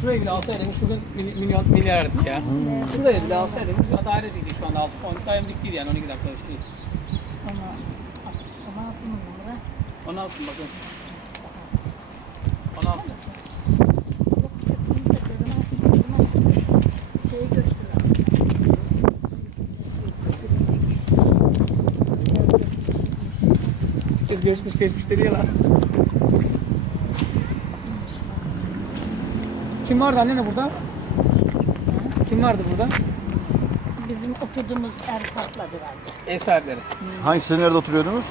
Şurayı bile alsaydınız şu gün mil- milyon milyardık ya. Şurayı bile alsaydınız şu daire değildi şu anda altı. 12 daire diktiydi yani 12 dakika şey. Ama ama altın numara. 16 bakın. 16. Yok kimse dedim altın Şeyi götürdüler. Biz geçmiş geçmiş dedi ya lan. Kim vardı anne burada? Kim vardı burada? Bizim oturduğumuz ev patladı herhalde. Ev sahipleri. Hangi siz nerede oturuyordunuz?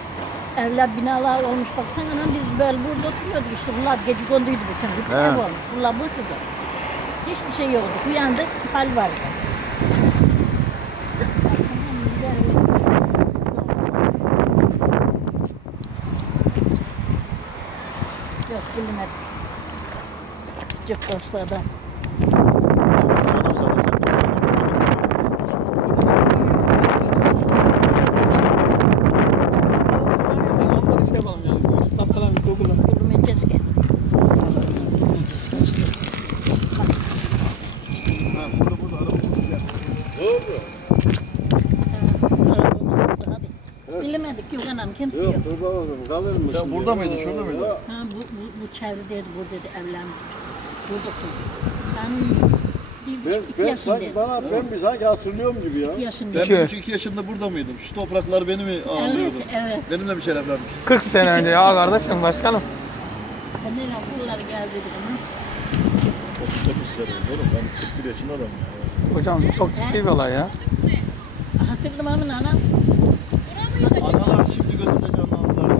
Evler binalar olmuş baksana lan biz böyle burada oturuyorduk işte bunlar gece konduydu bütün bütün He. ev olmuş bunlar boşuydu. Hiçbir şey yoktu uyandık hal vardı. Yok bilmedim. Çok dostlar da. Adam Bilmeyeceğiz ki. Bilemedik yok anam kimse yok. Dur bakalım kalır mısın? Sen burada mıydın, şurada mıydın? Ha bu, bu, bu çevredeydi buradaydı evlendik. Burada oturdu. Sen bir Ben, buçuk iki ben sanki yaşındaydın. bana ben bir sanki hatırlıyorum gibi ya. İki Ben yaşındaydın. İki. 3-2 yaşında burada mıydım? Şu topraklar beni mi ağırlıyordu? Evet, evet. Benimle mi şereflenmiş? 40 sene önce ya kardeşim başkanım. Lan buralar geldi dedim. 39 sene oğlum ben 41 yaşında adamım. Hocam çok ciddi bir olay ya. Hatırladım ama anam. Analar şimdi gözümde canlandılar diyor.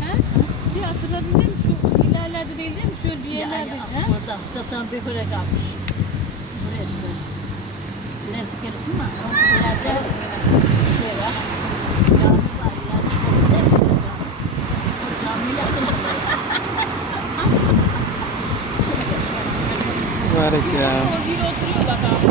He? Bir hatırladın değil mi? Şu ilerlerde değil değil mi? Şöyle bir yerlerde. He? Burada tutan bir böyle kalmış. Buraya da. İlerisi gerisi mi? İleride şey var. Cami var. ileride. O cami yakınında. Mübarek ya. O biri oturuyor bak abi.